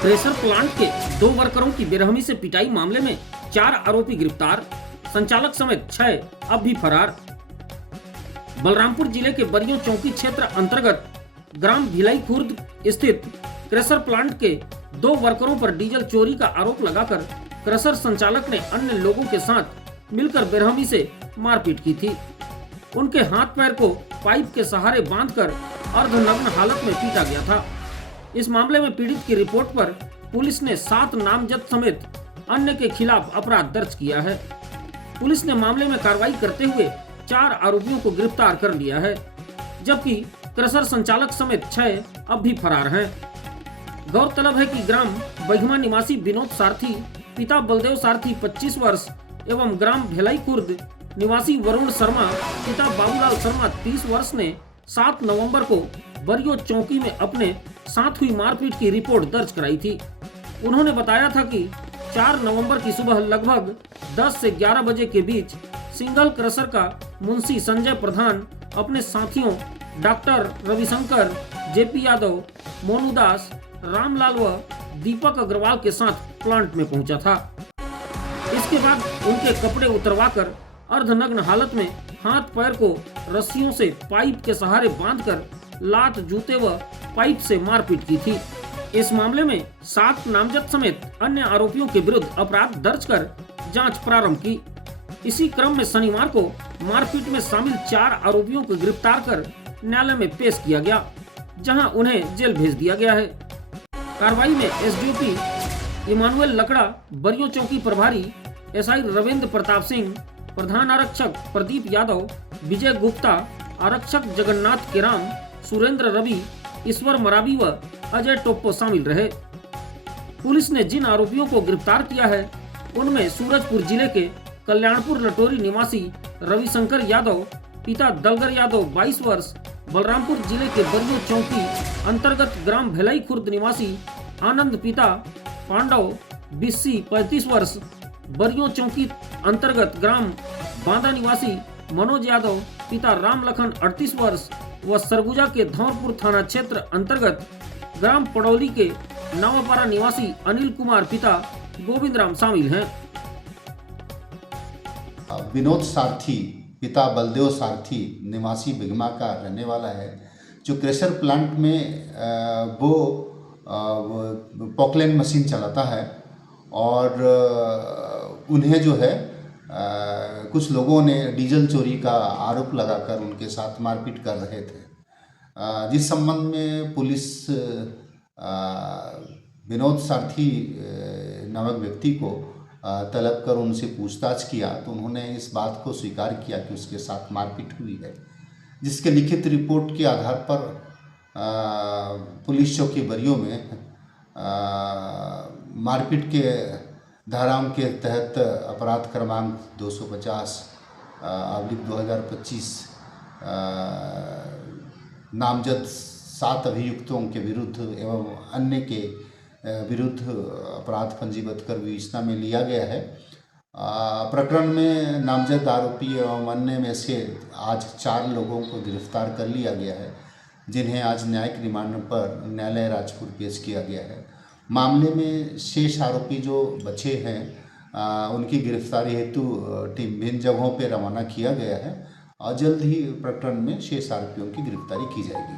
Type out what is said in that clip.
Crusher plant के 2 वर्करों की बेरहमी से पिटाई मामले में 4 आरोपी गिरफ्तार, संचालक समेत 6 अब भी फरार। बलरामपुर जिले के बरियो चौकी क्षेत्र अंतर्गत ग्राम भिलाई खुर्द स्थित क्रेशर प्लांट के 2 वर्करों पर डीजल चोरी का आरोप लगाकर क्रेशर संचालक ने अन्य लोगों के साथ मिलकर बेरहमी से मारपीट की थी। उनके हाथ पैर को पाइप के सहारे बांधकर अर्धनग्न हालत में पीटा गया था। इस मामले में पीड़ित की रिपोर्ट पर पुलिस ने 7 नामजद समेत अन्य के खिलाफ अपराध दर्ज किया है। पुलिस ने मामले में कार्रवाई करते हुए 4 आरोपियों को गिरफ्तार कर लिया है, जबकि क्रेशर संचालक समेत 6 अब भी फरार हैं। गौरतलब है कि ग्राम बघमा निवासी विनोद सारथी, पिता बलदेव सारथी 25 वर्ष एवं ग्राम भेलाई खुर्द निवासी वरुण शर्मा, पिता बाबूलाल शर्मा 30 वर्ष ने 7 नवंबर को बरियो चौकी में अपने साथ हुई मारपीट की रिपोर्ट दर्ज कराई थी। उन्होंने बताया था कि 4 नवंबर की सुबह लगभग 10 से 11 बजे के बीच सिंगल क्रेशर का मुंशी संजय प्रधान अपने साथियों डॉक्टर रविशंकर, जेपी यादव, मोनू दास, रामलाल व दीपक अग्रवाल के साथ प्लांट में पहुंचा था। इसके बाद उनके कपड़े उतरवाकर अर्धनग्न हालत में हाथ पैर को रस्सियों से पाइप के सहारे बांधकर लात, जूते व पाइप से मारपीट की थी। इस मामले में 7 नामजद समेत अन्य आरोपियों के विरुद्ध अपराध दर्ज कर जांच प्रारंभ की। इसी क्रम में शनिवार को मारपीट में शामिल 4 आरोपियों को गिरफ्तार कर न्यायालय में पेश किया गया, जहां उन्हें जेल भेज दिया गया है। कार्रवाई में एसडीओपी इमानुएल लकड़ा, बरियो चौकी प्रभारी एसआई रविंद्र प्रताप सिंह, प्रधान आरक्षक प्रदीप यादव, विजय गुप्ता, आरक्षक जगन्नाथ केराम, सुरेंद्र रवि, ईश्वर मरावी व अजय टोप्पो शामिल रहे। पुलिस ने जिन आरोपियों को गिरफ्तार किया है उनमें सूरजपुर जिले के कल्याणपुर लटोरी निवासी रविशंकर यादव, पिता दलगर यादव 22 वर्ष, बलरामपुर जिले के बरियो चौकी अंतर्गत ग्राम भेलाई खुर्द निवासी आनंद, पिता पांडव बिस्सी 35 वर्ष, बरियो चौकी अंतर्गत ग्राम बांदा निवासी मनोज यादव, पिता राम लखन 38 वर्ष व सरगुजा के धौरपुर थाना क्षेत्र अंतर्गत ग्राम पड़ौली के नवापारा निवासी अनिल कुमार, पिता गोविंद राम शामिल हैं। विनोद सारथी, पिता बलदेव सारथी निवासी बिगमा का रहने वाला है, जो क्रेशर प्लांट में वो पॉकलैंड मशीन चलाता है और उन्हें जो है कुछ लोगों ने डीजल चोरी का आरोप लगाकर उनके साथ मारपीट कर रहे थे। जिस संबंध में पुलिस विनोद सारथी नामक व्यक्ति को तलब कर उनसे पूछताछ किया तो उन्होंने इस बात को स्वीकार किया कि उसके साथ मारपीट हुई है, जिसके लिखित रिपोर्ट के आधार पर पुलिस चौकी बरियो में मारपीट के धाराओं के तहत अपराध क्रमांक 250/2025 नामजद 7 अभियुक्तों के विरुद्ध एवं अन्य के विरुद्ध अपराध पंजीबद्ध कर विवेचना में लिया गया है। प्रकरण में नामजद आरोपी एवं अन्य में से आज 4 लोगों को गिरफ्तार कर लिया गया है, जिन्हें आज न्यायिक रिमांड पर न्यायालय राजपुर पेश किया गया है। मामले में शेष आरोपी जो बचे हैं उनकी गिरफ्तारी हेतु टीम भिन्न जगहों पर रवाना किया गया है और जल्द ही प्रकरण में शेष आरोपियों की गिरफ्तारी की जाएगी।